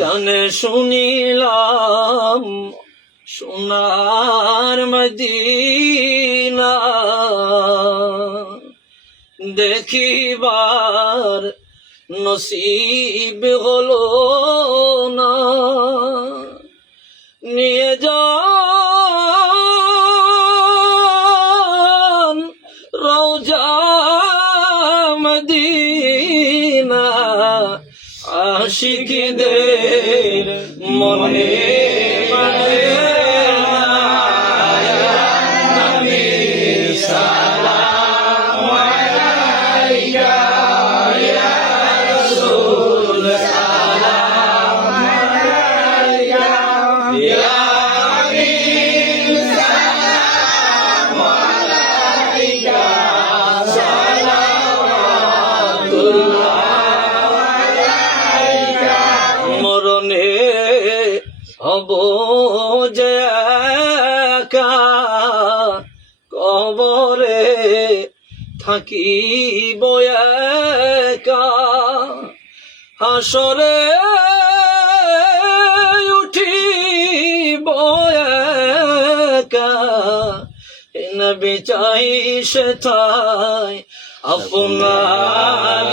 গানে শুনিলাম সোনার মদিনা, দেখিবার নসিব হলো না। নিয়ে যান রওজা মদিনা, আশিকদের মনে মনে মরণে হব যে একা, কবরে থাকিব একা, হাসরে উঠিব একা। নবী চাই সেথায় আপনার